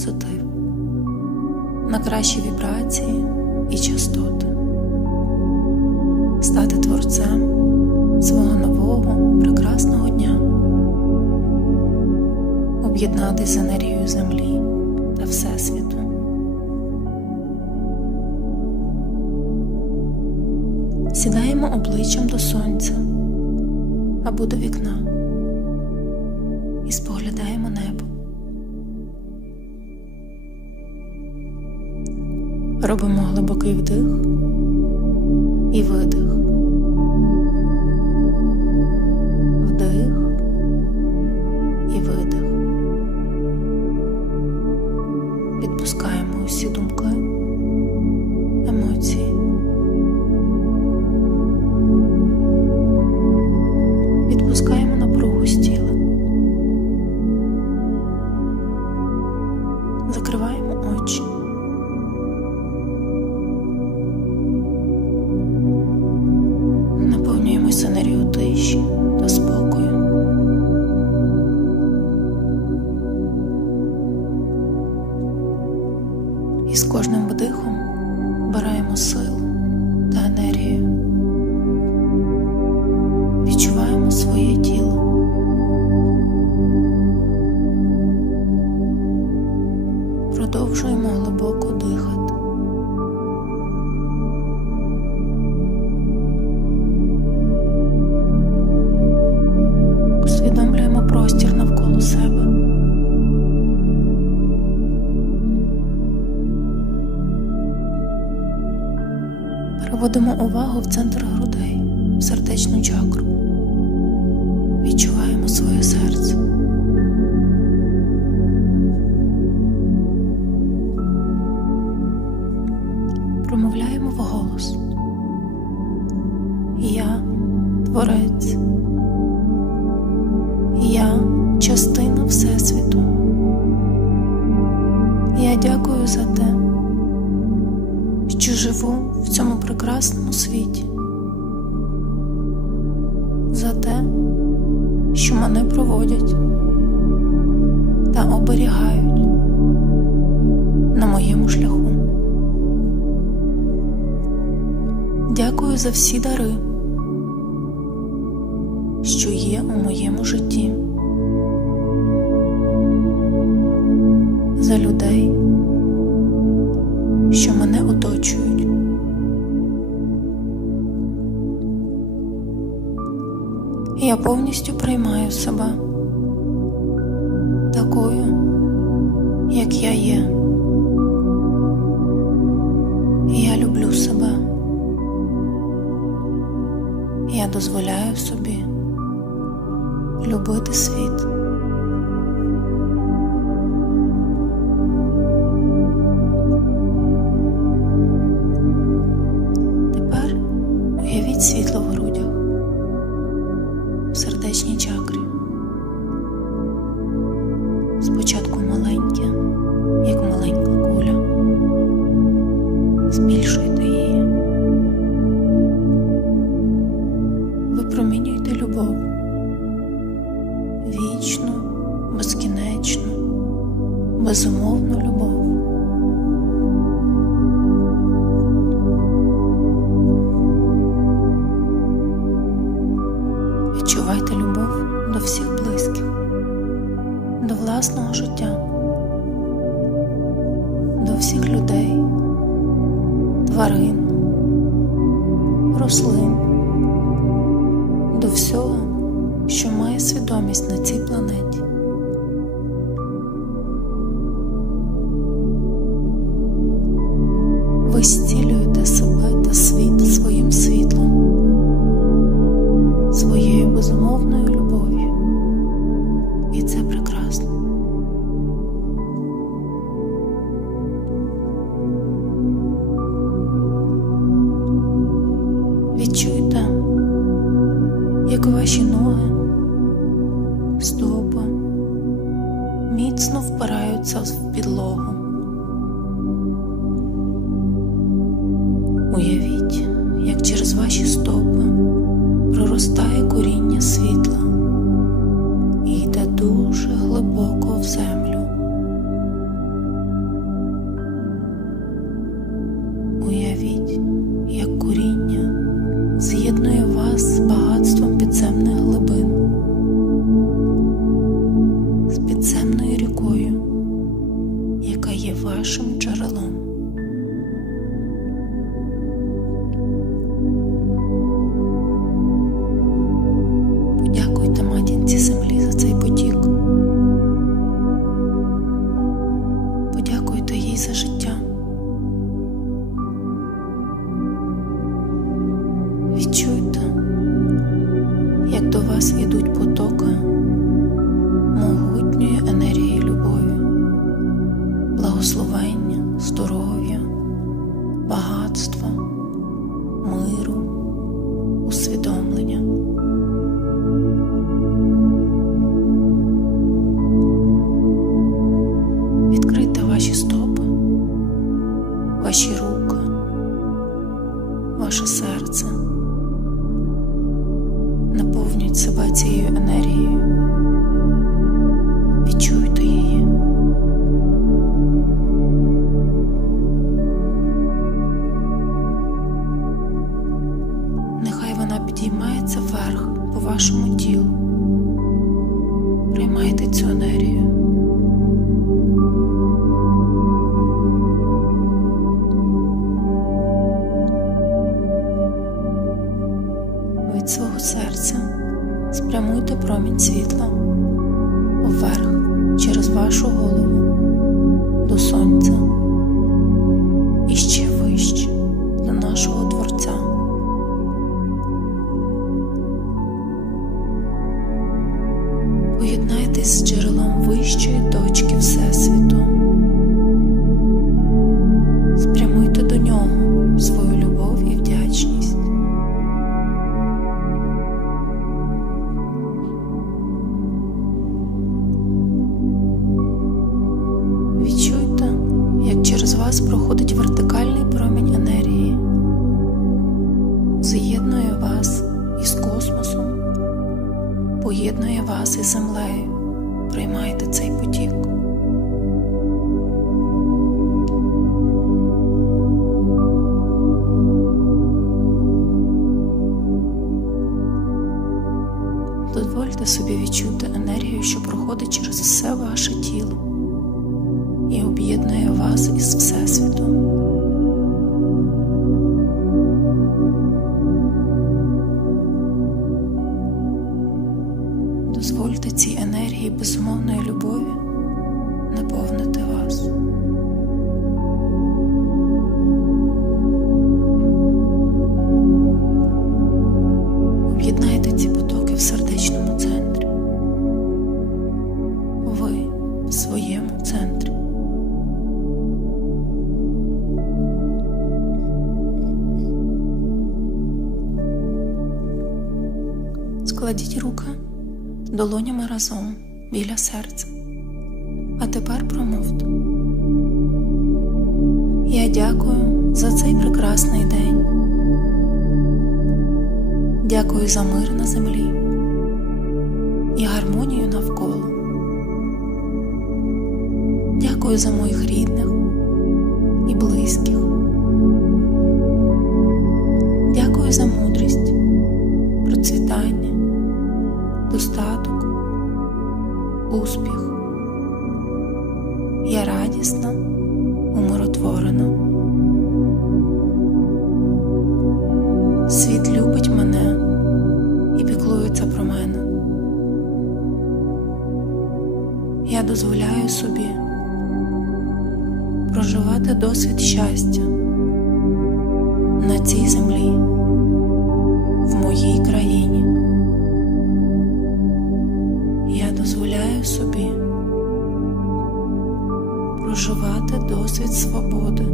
позитив, на кращі вібрації і частоти, стати творцем свого нового прекрасного дня, об'єднатися з енергією Землі та Всесвіту. Сідаємо обличчям до сонця або до вікна і споглядаємо небо. Робимо глибокий вдих і видих. І з кожним вдихом вбираємо силу та енергію. В центр живу в цьому прекрасному світі, за те, що мене проводять та оберігають на моєму шляху. Дякую за всі дари, що є у моєму житті, за людей, Я повністю приймаю себе такою, як я є. Я люблю себе. Я дозволяю собі любити світ. Тепер уявіть світло в грудях, в сердечній чакрі. Спочатку маленьке, як маленька куля. Збільшуйте її. Випромінюйте любов. Вічну, безкінечну, безумовну любов. Рослин, до всього, що має свідомість на цій планеті. Ви зцілюєте себе та світ своїм світлом, своєю безумовною любов'ю. І це прекрасно. Від свого серця спрямуйте промінь світла вверх через вашу голову до сонця і ще вище до нашого Творця. Поєднайтесь з джерелом вищої точки з'єднує вас із космосом, поєднує вас із землею. Приймайте цей потік. Дозвольте собі відчути енергію, що проходить через все ваше тіло і об'єднує вас із Всесвітом. Долонями разом біля серця. А тепер промовте. Я дякую за цей прекрасний день. Дякую за мир на землі і гармонію навколо. Дякую за моїх рідних дозволяю собі проживати досвід щастя на цій землі, в моїй країні. Я дозволяю собі проживати досвід свободи.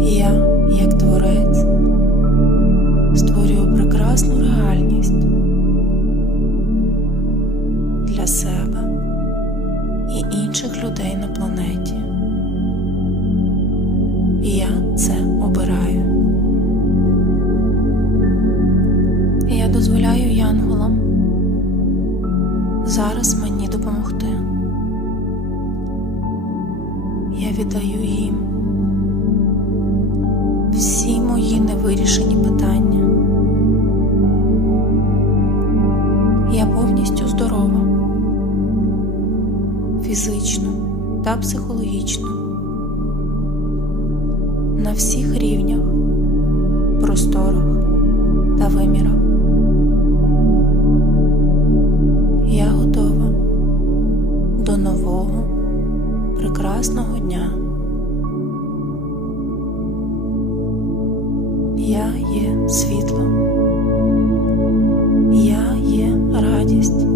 Я, як творець, створюю прекрасну реальність людей на планеті. І я це обираю. Я дозволяю янголам зараз мені допомогти. Я віддаю їм всі мої невирішені питання. Я повністю здорова фізично та психологічно на всіх рівнях, просторах та вимірах. Я готова до нового прекрасного дня. Я є світлом. Я є радість.